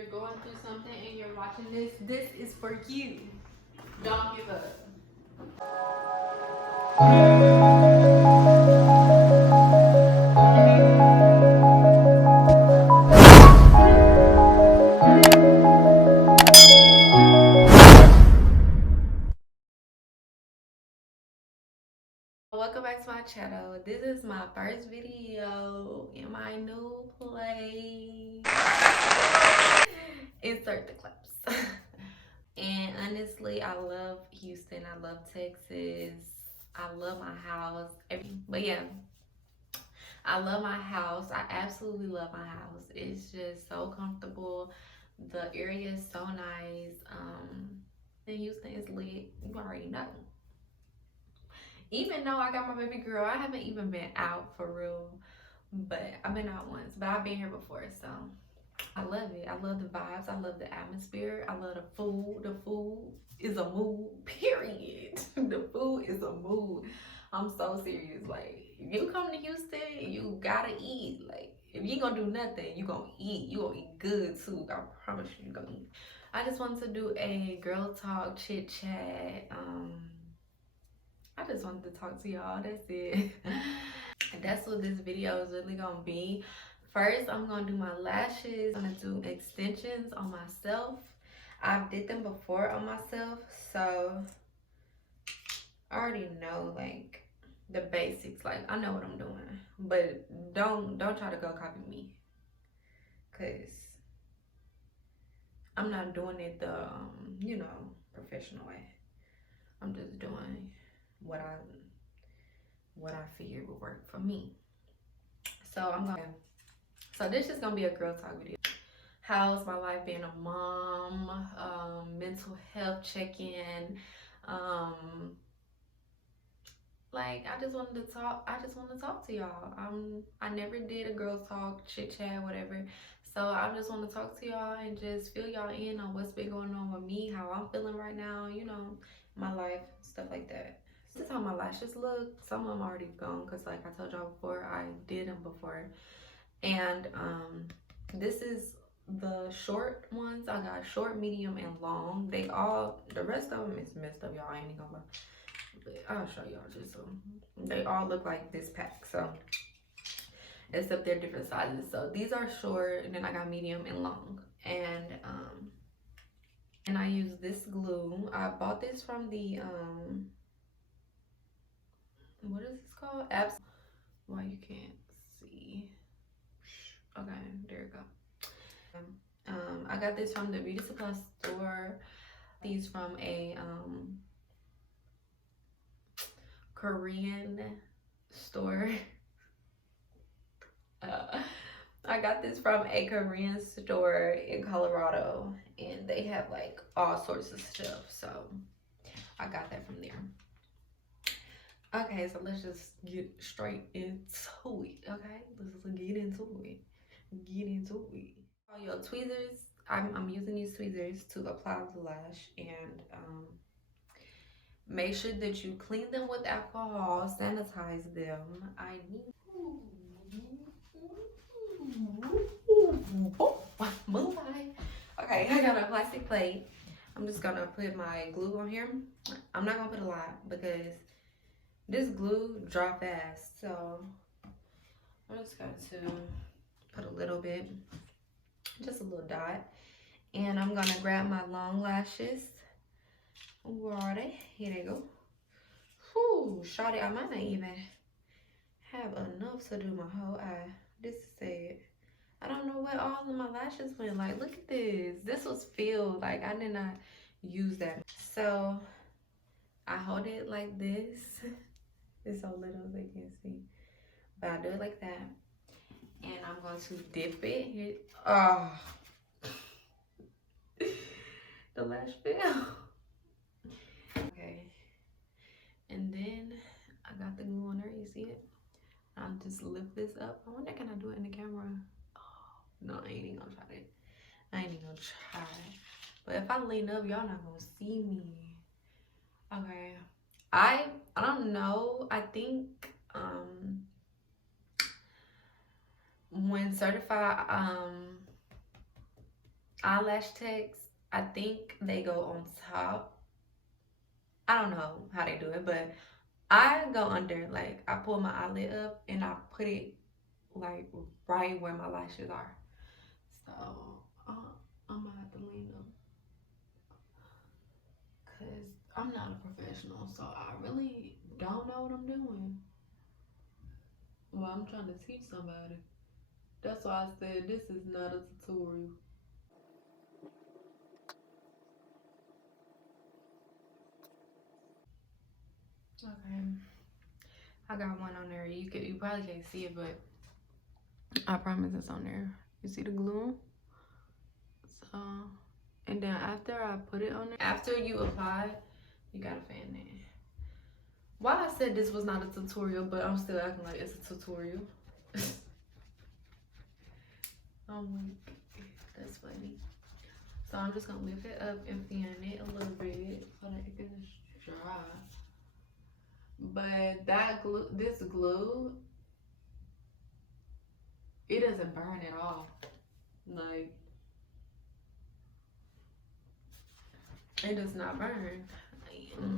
you're going through something and you're watching this, this is for you. Don't give up. Welcome back to my channel. This is my first video in my new place. Insert the clips. And honestly, I love Houston. I love Texas. I love my house. But yeah, I love my house. I absolutely love my house. It's just so comfortable. The area is so nice. And Houston is lit. You already know. Even though I got my baby girl, I haven't even been out for real. But I've been out once. But I've been here before, so I love it. I love the vibes. I love the atmosphere. I love the food. The food is a mood, period. The food is a mood. I'm so serious. Like, if you come to Houston, you gotta eat. Like, if you ain't gonna do nothing, you gonna eat. You gonna eat good too. I promise you gonna eat. I just wanted to do a girl talk, chit chat. I just wanted to talk to y'all. That's it. And that's what this video is really gonna be. First, I'm gonna do my lashes. I'm gonna do extensions on myself. I did them before on myself, so I already know like the basics. Like, I know what I'm doing, but don't try to go copy me, cause I'm not doing it the you know, professional way. I'm just doing what I figured would work for me. So so this is gonna be a girl talk video. How's my life being a mom? Mental health check-in. Like, I just wanted to talk. I just want to talk to y'all. I never did a girl talk, chit chat, whatever. So I just want to talk to y'all and just fill y'all in on what's been going on with me, how I'm feeling right now, you know, my life, stuff like that. This is how my lashes look. Some of them already gone because, like I told y'all before, I did them before. And this is the short ones. I got short, medium, and long. The rest of them is messed up, y'all. I ain't gonna lie. But I'll show y'all just so. They all look like this pack, so. Except they're different sizes. So these are short, and then I got medium and long. And I use this glue. I bought this from the, what is this called? Apps. Why you can't see. Okay, there you go. I got this from the beauty supply store. These from a Korean store. I got this from a Korean store in Colorado, and they have like all sorts of stuff, so I got that from there. Okay, so let's just get straight into it. Okay, let's get into it. All your tweezers. I'm using these tweezers to apply the lash, and make sure that you clean them with alcohol, sanitize them. Move on. Okay, I got a plastic plate. I'm just gonna put my glue on here. I'm not gonna put a lot because this glue dry fast, so I'm just going to put a little bit, just a little dot. And I'm gonna grab my long lashes. Where are they? Here they go. Whew, shawty, I might not even have enough to do my whole eye. This is sad. I don't know where all of my lashes went. Like, look at this. This was filled. Like, I did not use that. So I hold it like this. It's so little they can't see, but I do it like that. And I'm going to dip it here. Oh, the lash fell. Okay, and then I got the glue on there. You see it? I'll just lift this up. I wonder, can I do it in the camera? Oh, no, I ain't even gonna try that. I ain't even gonna try. But if I lean up, y'all not gonna see me. Okay. I don't know. I think when certified eyelash techs, I think they go on top. I don't know how they do it, but I go under, like I pull my eyelid up and I put it like right where my lashes are. So uh, I'm gonna have to lean them because I'm not a professional, so I really don't know what I'm doing. Well, I'm trying to teach somebody. That's why I said this is not a tutorial. Okay, I got one on there. You probably can't see it, but I promise it's on there. You see the glue? So, and then after I put it on there, after you apply, you gotta fan it. Why I said this was not a tutorial, but I'm still acting like it's a tutorial. I'm like, that's funny. So I'm just gonna lift it up and fan it a little bit so that it can dry. But that glue, this glue, it doesn't burn at all. Like, it does not burn.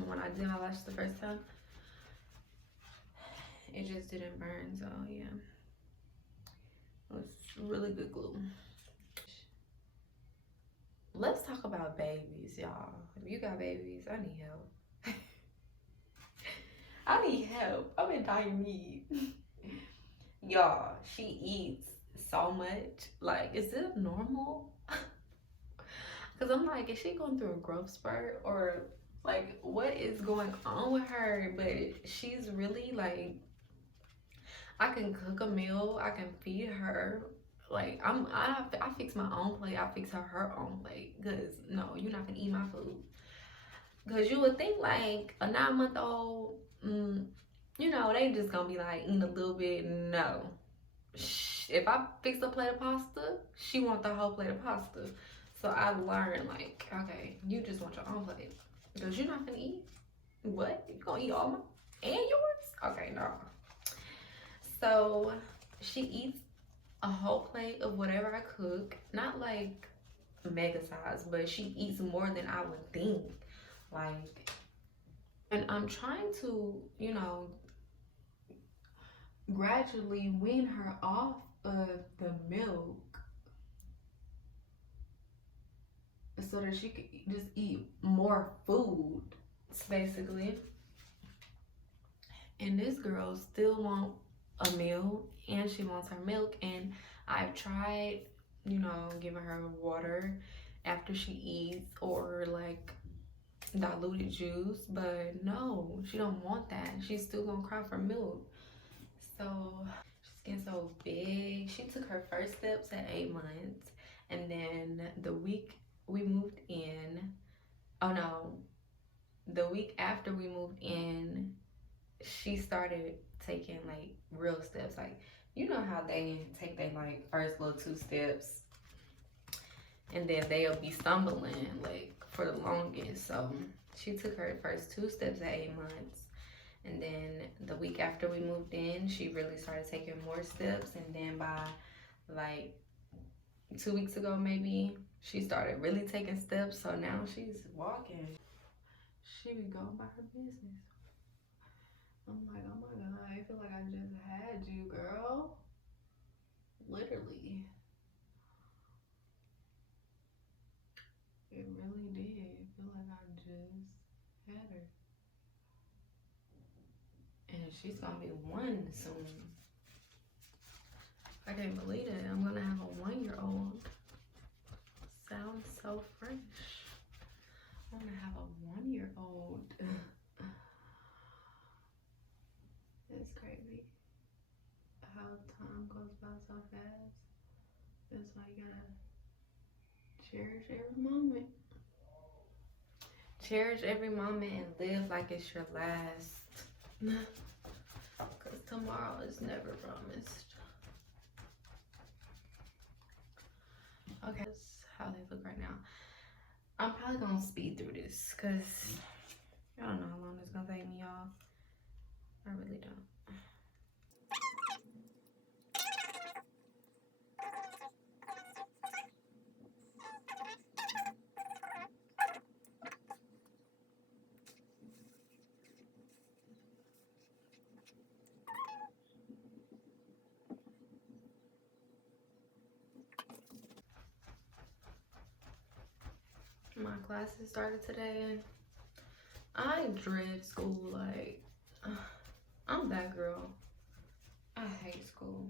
When I did my lashes the first time, it just didn't burn. So yeah, it was really good glue. Let's talk about babies, y'all. If you got babies, I need help. I need help. I'm in dire need. Y'all, she eats so much. Like, is it normal? Because I'm like, is she going through a growth spurt? Or, like, what is going on with her? But she's really, like, I can cook a meal. I can feed her. Like, I fix my own plate. I fix her own plate. Because, no, you're not going to eat my food. Because you would think, like, a 9-month-old, you know, they just going to be, like, eating a little bit. No. If I fix a plate of pasta, she want the whole plate of pasta. So I learned, like, okay, you just want your own plate. Because you're not going to eat. What? You going to eat all my and yours? Okay, no. So she eats a whole plate of whatever I cook. Not like mega size, but she eats more than I would think. Like, and I'm trying to, you know, gradually wean her off of the milk so that she could just eat more food, basically. And this girl still wants a meal and she wants her milk. And I've tried, you know, giving her water after she eats or like diluted juice, but no, she don't want that. She's still gonna cry for milk. So she's getting so big. She took her first steps at 8 months, and then the week we moved in, oh no, the week after we moved in, she started taking like real steps. Like, you know how they take their like first little 2 steps and then they'll be stumbling like for the longest. So she took her first 2 steps at 8 months. And then the week after we moved in, she really started taking more steps. And then by like 2 weeks ago, maybe, she started really taking steps. So now she's walking. She be going by her business. I'm like, oh my God, I feel like I just had you, girl. Literally. It really did. I feel like I just had her. And she's gonna be 1 soon. I can't believe it. I'm gonna have a 1-year-old. Sounds so fresh. I'm gonna have a 1-year-old. It's crazy how time goes by so fast. That's why you gotta cherish every moment. Cherish every moment and live like it's your last. Because tomorrow is never promised. Okay, that's how they look right now. I'm probably gonna speed through this because I don't know how long it's gonna take me, y'all. I really don't. My classes started today. I dread school. Like, I'm that girl. I hate school.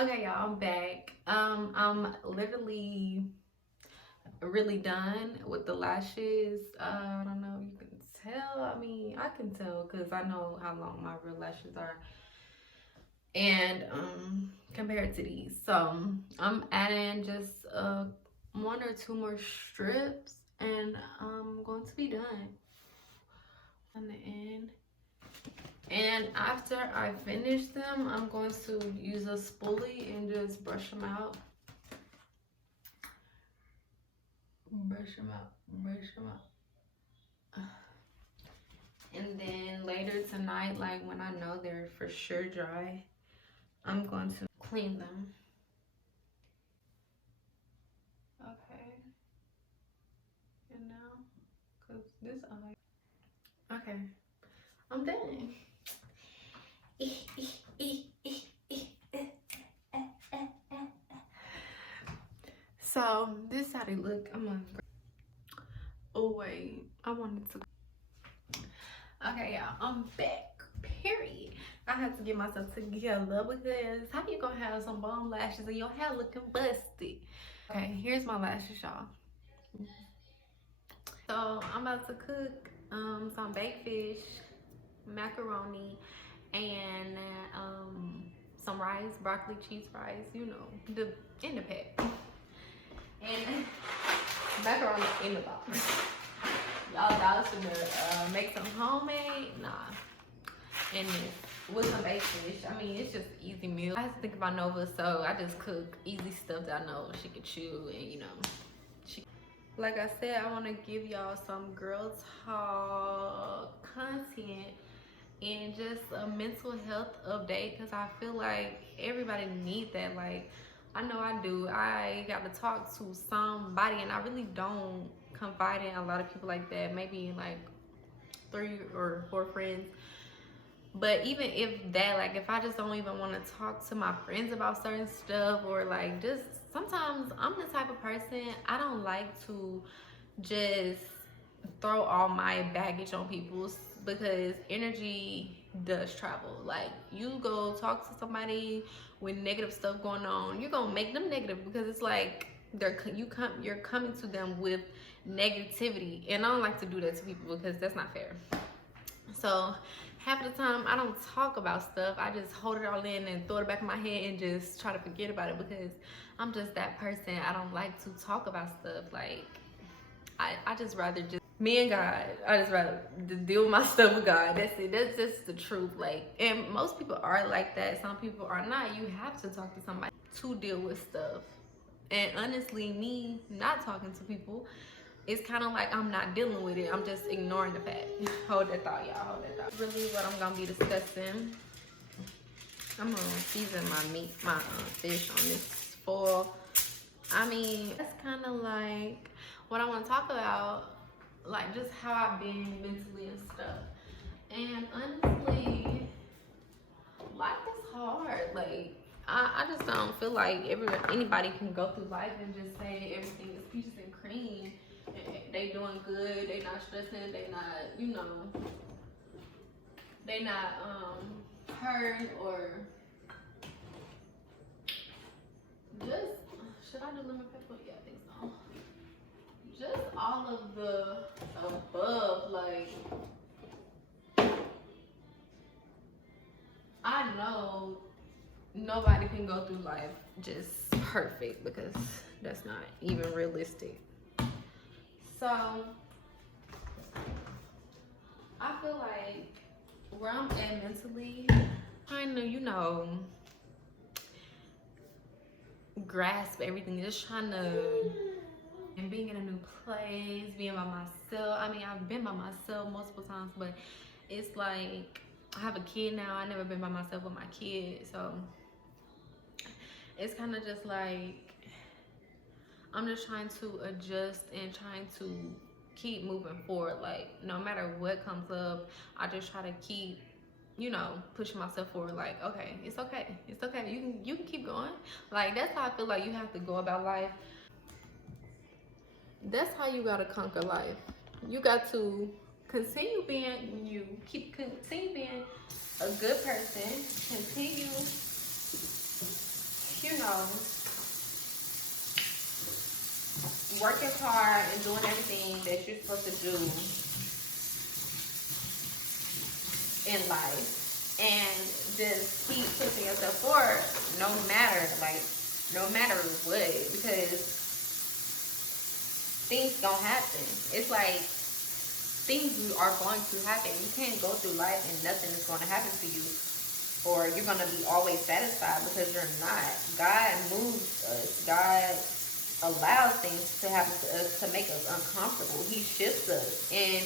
Okay, y'all, I'm back. I'm literally really done with the lashes. I don't know if you can tell. I mean, I can tell because I know how long my real lashes are. And compared to these. So I'm adding just one or two more strips and I'm going to be done on the end. And after I finish them, I'm going to use a spoolie and just brush them out. Brush them out, brush them out. And then later tonight, like when I know they're for sure dry, I'm going to clean them. Okay. And now, cause this eye. Okay, I'm done. So this how they look. I'm gonna. Oh wait, I wanted to. Okay, y'all, I'm back. Period. I had to get myself together because how you gonna have some bomb lashes and your hair looking busted? Okay, here's my lashes, y'all. So I'm about to cook some baked fish, macaroni, and some rice, broccoli, cheese fries. You know, the in the pack, and macaroni in the box. Y'all thought I was gonna make some homemade? Nah. And with some baked fish. I mean, it's just easy meal. I have to think about Nova, so I just cook easy stuff that I know she can chew, and you know, like I said, I want to give y'all some girl talk content and just a mental health update because I feel like everybody needs that. Like, I know I do. I got to talk to somebody, and I really don't confide in a lot of people like that. Maybe like 3 or 4 friends. But even if that, like, if I just don't even want to talk to my friends about certain stuff, or like just sometimes I'm the type of person, I don't like to just throw all my baggage on people because energy does travel. Like, you go talk to somebody with negative stuff going on, you're gonna make them negative because it's like you're coming to them with negativity, and I don't like to do that to people because that's not fair. So half of the time I don't talk about stuff. I just hold it all in and throw it back in my head and just try to forget about it because I'm just that person. I don't like to talk about stuff. Like, I just rather just Me and God. I just rather deal with my stuff with God. That's it. That's just the truth. Like, and most people are like that. Some people are not. You have to talk to somebody to deal with stuff. And honestly, me not talking to people, it's kind of like I'm not dealing with it. I'm just ignoring the fact. Hold that thought, y'all. Hold that thought. Really, what I'm gonna be discussing. I'm gonna season my meat, my fish on this foil. I mean, that's kind of like what I want to talk about, like just how I've been mentally and stuff. And honestly, life is hard. Like I just don't feel like anybody can go through life and just say everything is peaches and cream. And they doing good. They not stressing. They not, they not hurt or just. Should I do lemon pepper? Yeah, I think so. Just all of the above, like, I know nobody can go through life just perfect because that's not even realistic. So I feel like where I'm at mentally, trying to, grasp everything, just trying to, and being in a new place, being by myself. I mean, I've been by myself multiple times, but it's like I have a kid now. I never been by myself with my kid, so it's kind of just like I'm just trying to adjust and trying to keep moving forward. Like no matter what comes up, I just try to keep pushing myself forward. Like, okay, it's okay, you can keep going. Like that's how I feel like you have to go about life. That's how you gotta conquer life. You got to continue being you, continue being a good person, continue, you know, working hard and doing everything that you're supposed to do in life, and just keep pushing yourself forward no matter what, because things gonna happen. It's like things are going to happen. You can't go through life and nothing is going to happen to you, or you're going to be always satisfied, because you're not. God moves us. God allows things to happen to us to make us uncomfortable. He shifts us. And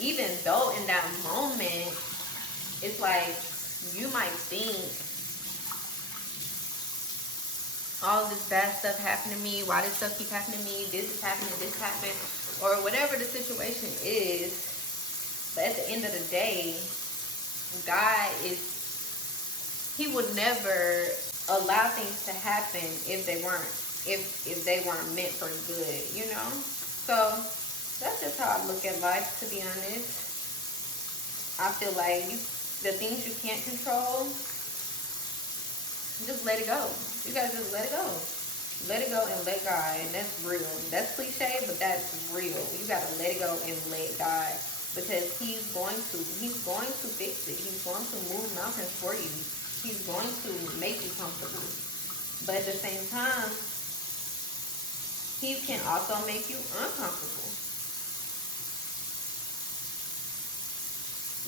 even though in that moment, it's like you might think, all this bad stuff happened to me, why this stuff keep happening to me, this is happening, this happened, or whatever the situation is. But at the end of the day, God he would never allow things to happen if they weren't meant for good, So that's just how I look at life, to be honest. I feel like the things you can't control, just let it go. You gotta just let it go. Let it go and let God. And that's real. That's cliche, but that's real. You gotta let it go and let God, because He's going to fix it. He's going to move mountains for you. He's going to make you comfortable. But at the same time, He can also make you uncomfortable.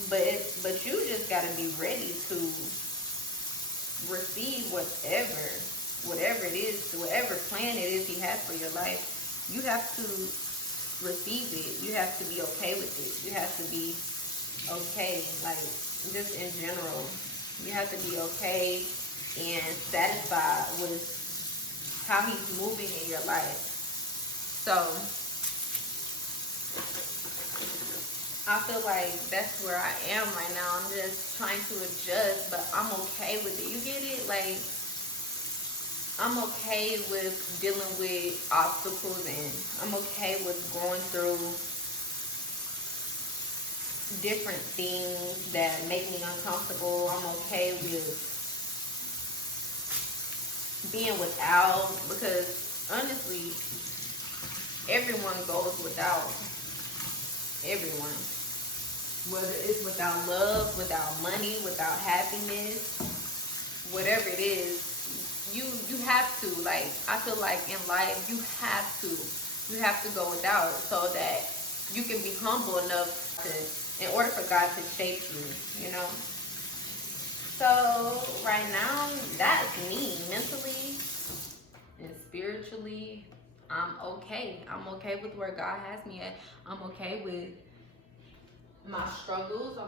But you just gotta be ready to receive whatever it is, whatever plan it is He has for your life. You have to receive it. You have to be okay with it. You have to be okay, like just in general. You have to be okay and satisfied with how He's moving in your life. So I feel like that's where I am right now. I'm just trying to adjust, but I'm okay with it. You get it? Like, I'm okay with dealing with obstacles, and I'm okay with going through different things that make me uncomfortable. I'm okay with being without, because honestly, everyone goes without. Everyone. Whether it's without love, without money, without happiness, whatever it is, you have to, like, I feel like in life you have to go without, so that you can be humble enough to, in order for God to shape you, you know. So right now, that's me mentally and spiritually. I'm okay. I'm okay with where God has me at. I'm okay with my struggles.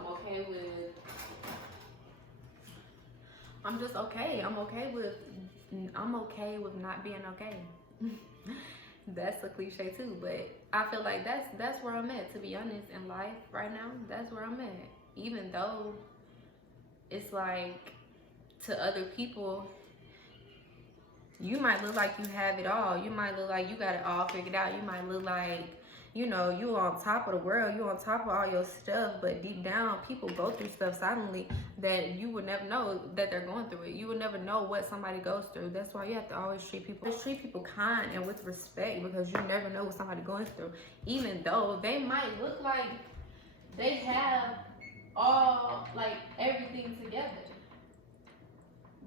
I'm just okay. I'm okay with not being okay. That's a cliche too, but I feel like that's where I'm at, to be honest, in life right now. That's where I'm at. Even though it's like, to other people, you might look like you have it all. You might look like you got it all figured out. You might look like, you know, you on top of the world. You on top of all your stuff. But deep down, people go through stuff silently that you would never know that they're going through it. You would never know what somebody goes through. That's why you have to always treat people kind and with respect, because you never know what somebody going through. Even though they might look like they have all, like, everything together.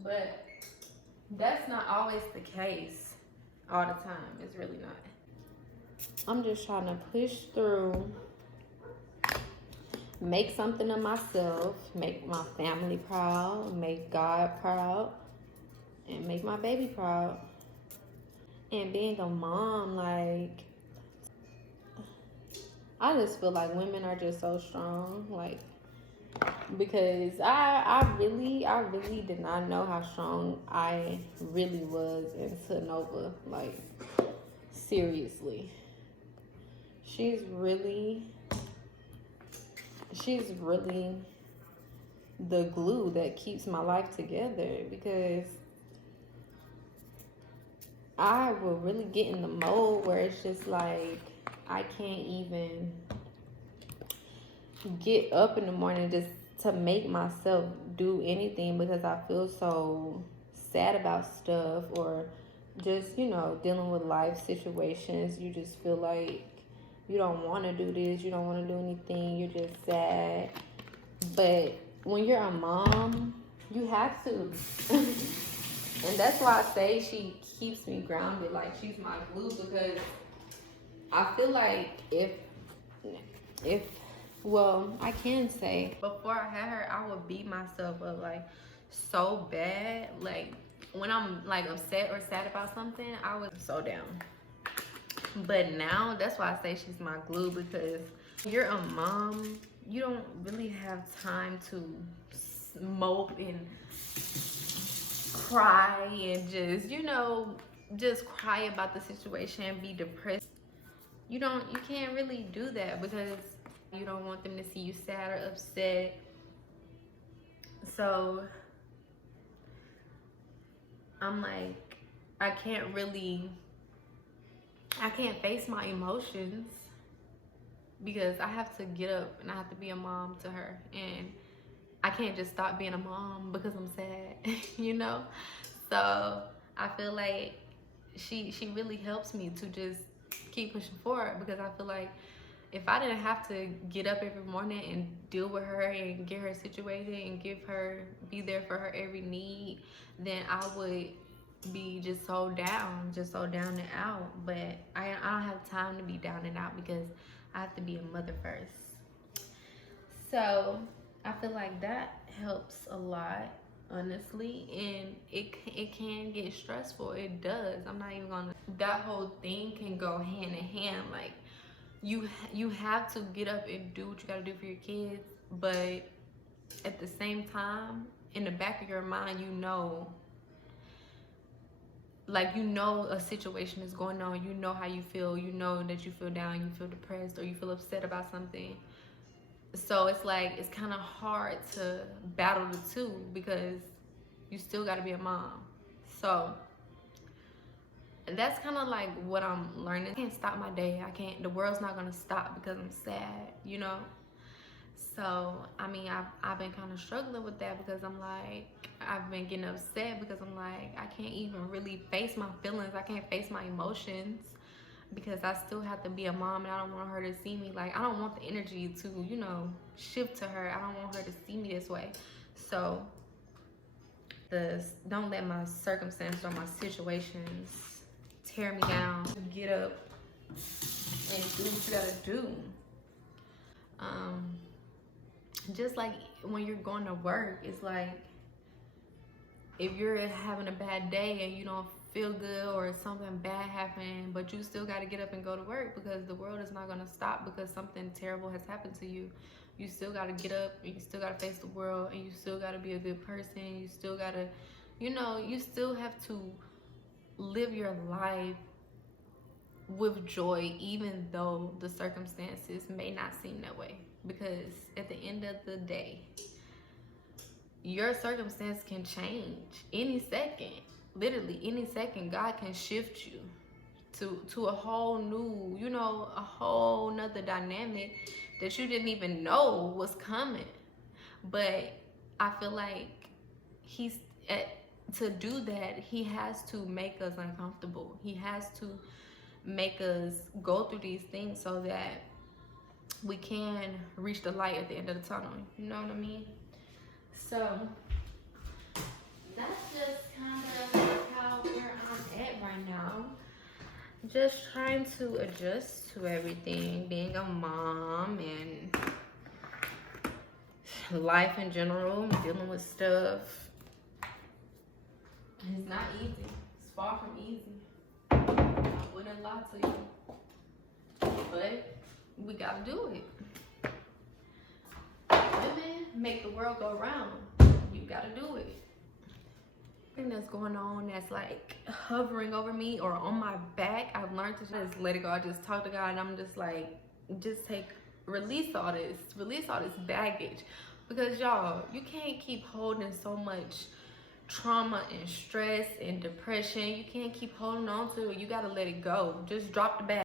But that's not always the case all the time. It's really not. I'm just trying to push through, make something of myself, make my family proud, make God proud, and make my baby proud. And being a mom, like, I just feel like women are just so strong, like, because I really did not know how strong I really was until Nova. Like, seriously, she's really the glue that keeps my life together, because I will really get in the mode where it's just like I can't even get up in the morning just to make myself do anything, because I feel so sad about stuff, or just, you know, dealing with life situations. You just feel like you don't want to do this, you don't want to do anything, you're just sad. But when you're a mom, you have to. And that's why I say she keeps me grounded, like she's my glue, because I feel like if well, I can say before I had her, I would beat myself up like so bad. Like when I'm like upset or sad about something, I was so down. But now, that's why I say she's my glue, because you're a mom, you don't really have time to mope and cry and just, you know, just cry about the situation and be depressed. You can't really do that, because you don't want them to see you sad or upset. So I'm like, I can't face my emotions, because I have to get up and I have to be a mom to her, and I can't just stop being a mom because I'm sad, you know? So I feel like she really helps me to just keep pushing forward, because I feel like if I didn't have to get up every morning and deal with her and get her situated and be there for her every need, then I would be just so down and out. But I don't have time to be down and out, because I have to be a mother first. So I feel like that helps a lot, honestly, and it can get stressful. It does. I'm not even gonna. That whole thing can go hand in hand. Like you have to get up and do what you gotta do for your kids, but at the same time, in the back of your mind, you know, like, you know, a situation is going on, you know how you feel, you know that you feel down, you feel depressed, or you feel upset about something. So it's like, it's kind of hard to battle the two, because you still got to be a mom. So that's kind of like what I'm learning. I can't stop my day. The world's not going to stop because I'm sad, you know? So, I mean, I've been kind of struggling with that, because I'm like, I've been getting upset, because I'm like, I can't even really face my feelings. I can't face my emotions, because I still have to be a mom, and I don't want her to see me. Like, I don't want the energy to, you know, shift to her. I don't want her to see me this way. So, don't let my circumstances or my situations tear me down. Get up and do what you gotta do. Just like when you're going to work, it's like if you're having a bad day and you don't feel good or something bad happened, but you still got to get up and go to work because the world is not going to stop because something terrible has happened to you. You still got to get up and you still got to face the world, and you still got to be a good person. You still got to, you still have to live your life with joy, even though the circumstances may not seem that way. Because at the end of the day, your circumstance can change any second. Literally any second. God can shift you to a whole new, a whole nother dynamic that you didn't even know was coming. But I feel like to do that, he has to make us uncomfortable. He has to make us go through these things so that we can reach the light at the end of the tunnel. You know what I mean? So that's just kind of where I'm at right now. Just trying to adjust to everything, being a mom and life in general, dealing with stuff. It's not easy. It's far from easy. I wouldn't lie to you. But we gotta do it. Women make the world go round. You gotta do it. Thing that's going on that's like hovering over me or on my back, I've learned to just let it go. I just talk to God and I'm just like, release all this baggage. Because y'all, you can't keep holding so much trauma and stress and depression. You can't keep holding on to it. You gotta let it go. Just drop the bag.